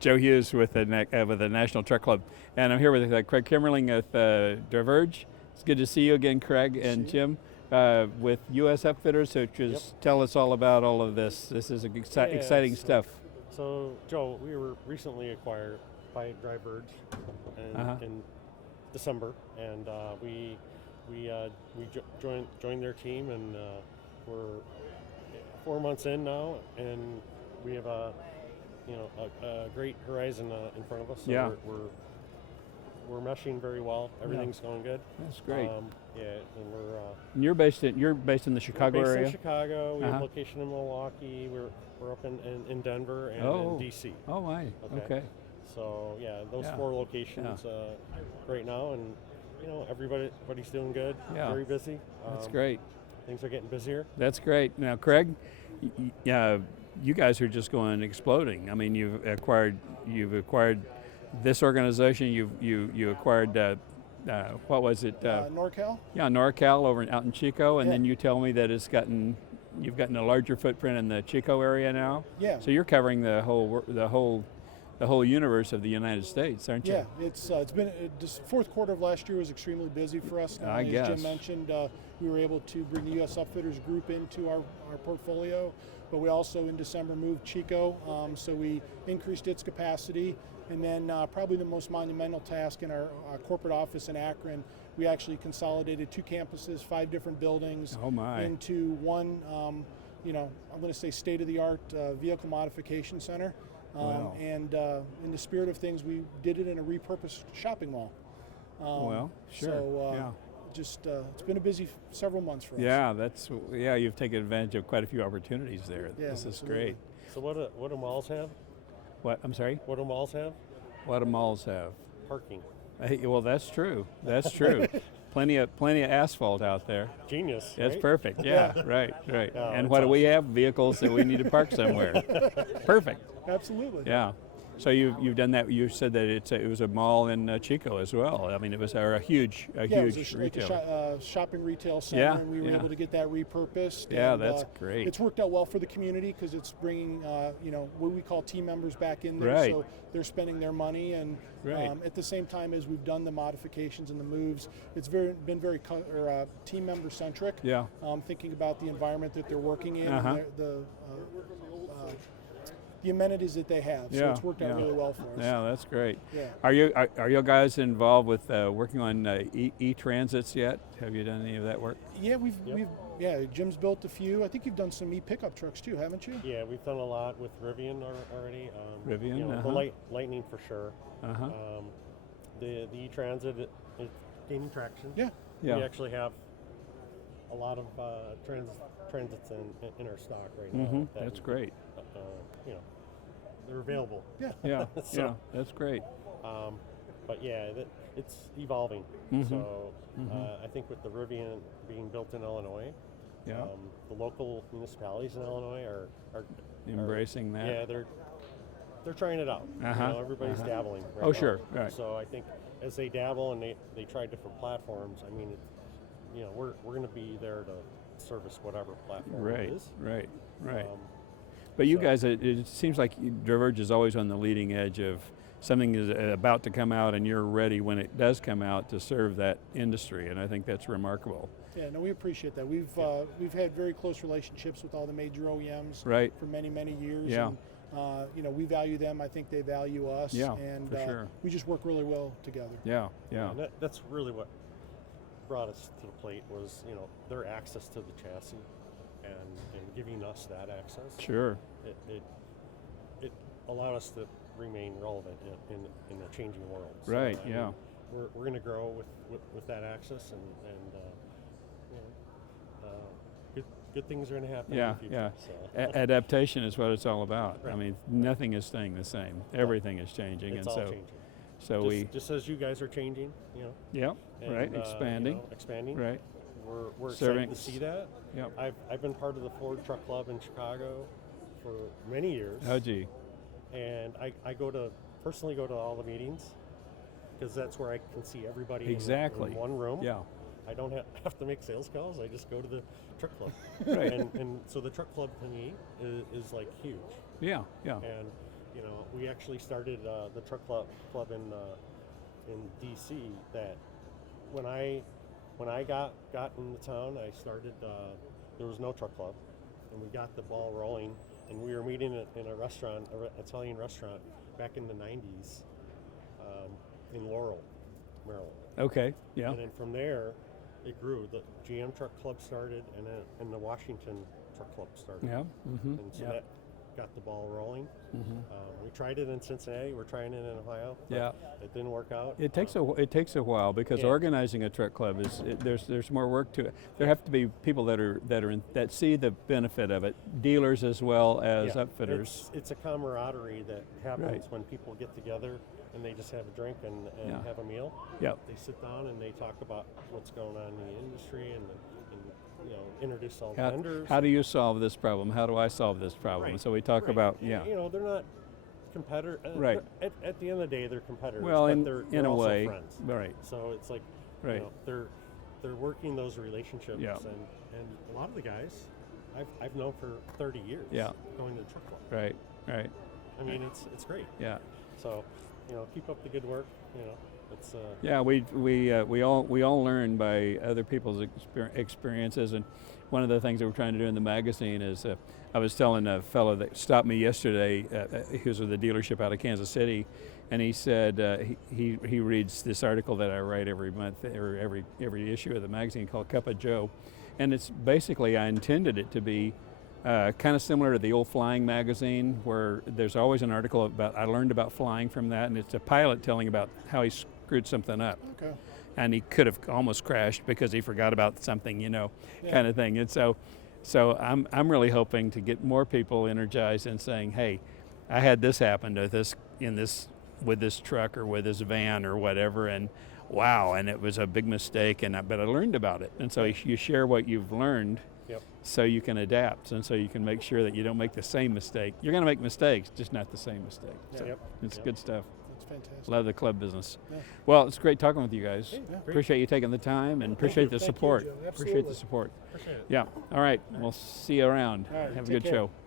Joe Hughes with the National Truck Club, and I'm here with Craig Kemmerling with Driverge. It's good to see you again, Craig and Jim, with U.S. Upfitters. So just tell us all about all of this. This is exciting stuff. So, Joe, we were recently acquired by Driverge in December, and we joined their team, and we're 4 months in now, and we have a great horizon in front of us. So we're meshing very well. Everything's going good. That's great. And we're. You're based in the Chicago area. In Chicago. We have a location in Milwaukee. We're up in Denver and in DC. Oh my. Okay. So those 4 locations right now, and everybody's doing good. Yeah. Very busy. That's great. Things are getting busier. That's great. Now, Craig, you guys are just going exploding. I mean, you've acquired this organization. You acquired what was it? NorCal. Yeah, NorCal out in Chico, and then you tell me that you've gotten a larger footprint in the Chico area now. Yeah. So you're covering the whole universe of the United States, aren't you? Yeah, it's been this fourth quarter of last year was extremely busy for us. I guess. As Jim mentioned, we were able to bring the U.S. Upfitters group into our portfolio, but we also in December moved Chico, so we increased its capacity. And then probably the most monumental task in our corporate office in Akron, we actually consolidated 2 campuses, 5 different buildings into one, I'm going to say state-of-the-art vehicle modification center. Wow. And in the spirit of things, we did it in a repurposed shopping mall. Well, sure. So just it's been a busy several months for us. Yeah, you've taken advantage of quite a few opportunities there. Yeah, this is absolutely. great. So what do malls have? What? I'm sorry? What do malls have? What do malls have? Parking. Well, that's true. That's true. Plenty of asphalt out there. Genius. That's right? perfect. Yeah, right. Oh, and what do we have? Vehicles that we need to park somewhere. Perfect. Absolutely. Yeah. So you've done that. You said that it was a mall in Chico as well. I mean, it was a huge it was retailer. like a shopping retail center, and we were able to get that repurposed. Yeah, and, that's great. It's worked out well for the community because it's bringing what we call team members back in there, Right. so they're spending their money, and Right. at the same time as we've done the modifications and the moves, it's been very team member centric. Yeah. Thinking about the environment that they're working in, Uh-huh. and the amenities that they have. So it's worked out really well for us. Yeah, that's great. Yeah. Are you guys involved with working on e-transits yet? Have you done any of that work? Yeah, Jim's built a few. I think you've done some e-pickup trucks too, haven't you? Yeah, we've done a lot with Rivian already. Rivian, the Lightning for sure. Uh-huh. The e-transit is gaining traction. Yeah. Yeah. We actually have a lot of transits in our stock right now. Mm-hmm. That's great. They're available. Yeah. Yeah. So, yeah. That's great. But it's evolving. Mm-hmm. So I think with the Rivian being built in Illinois, Yeah. the local municipalities in Illinois are Embracing that. Yeah, they're trying it out. Uh-huh. Everybody's dabbling. Right Oh, now. sure. Right. So I think as they dabble and they try different platforms, I mean, we're going to be there to service whatever platform it is. Right. But you guys, it seems like Driverge is always on the leading edge of something is about to come out, and you're ready when it does come out to serve that industry, and I think that's remarkable. Yeah, no, we appreciate that. We've had very close relationships with all the major OEMs Right. for many years. Yeah. And, we value them. I think they value us. Yeah, and for sure. we just work really well together. Yeah. And that's really what brought us to the plate was their access to the chassis and giving us that access. Sure. It allowed us to remain relevant in a changing world. So, Right. I mean, we're going to grow with that access, and good things are going to happen. Yeah. In the future, Yeah. so. Adaptation is what it's all about. Right. I mean, nothing is staying the same. Everything is changing, It's and all so changing. so Just as you guys are changing, Yeah. and, Right. Expanding. expanding. Right. We're Serving- excited to see that. Yep. I've been part of the Ford Truck Club in Chicago for many years. Oh, gee. And I personally go to all the meetings because that's where I can see everybody Exactly. in one room. Yeah. I don't have to make sales calls. I just go to the truck club. Right. And so the truck club to me is like huge. Yeah. Yeah. And you know, we actually started the truck club in DC. That when I got into town, I started. There was no truck club, and we got the ball rolling. And we were meeting in a restaurant, an Italian restaurant, back in the '90s, in Laurel, Maryland. Okay. Yeah. And then from there, it grew. The GM Truck Club started, and the Washington Truck Club started. Yeah. Mm-hmm. And so Yeah. that got the ball rolling. Mm-hmm. We tried it in Cincinnati. We're trying it in Ohio. But Yeah. it didn't work out. It takes a while because Yeah. organizing a truck club there's more work to it. There have to be people that see the benefit of it, dealers as well as upfitters. It's a camaraderie that happens Right. when people get together and they just have a drink and Yeah. have a meal. Yep. They sit down and they talk about what's going on in the industry and you know, introduce all the vendors. How do you solve this problem? How do I solve this problem? Right. So we talk Right. about You know, they're not competitors. Right. At the end of the day, they're competitors. well, but in they're a also way, friends. right, So it's like, right. you know, they're working those relationships. Yeah. And a lot of the guys, I've known for 30 years. Yeah. Going to the truck club. Right, right, I mean, it's great. yeah. So, you know, keep up the good work. You know, it's. Yeah, we all learn by other people's experiences, and one of the things that we're trying to do in the magazine is I was telling a fellow that stopped me yesterday. He was with a dealership out of Kansas City, and he said he reads this article that I write every month or every issue of the magazine called Cup of Joe, and it's basically I intended it to be kind of similar to the old flying magazine, where there's always an article about I learned about flying from that, and it's a pilot telling about how he screwed something up. Okay. And he could have almost crashed because he forgot about something, kind of thing. And so I'm really hoping to get more people energized and saying, hey, I had this happen to with this truck or with this van or whatever, and wow, and it was a big mistake, but I learned about it. And so you share what you've learned. Yep. So you can adapt, and so you can make sure that you don't make the same mistake. You're going to make mistakes, just not the same mistake. So Yep. it's Yep. good stuff. That's fantastic. Love the club business. Yeah. Well, it's great talking with you guys. Yeah, great. Appreciate you taking the time and appreciate the Thank you, support. Joe. Appreciate the Absolutely. support. Appreciate it. Yeah. All right. We'll see you around. All right, Have a take good care. show.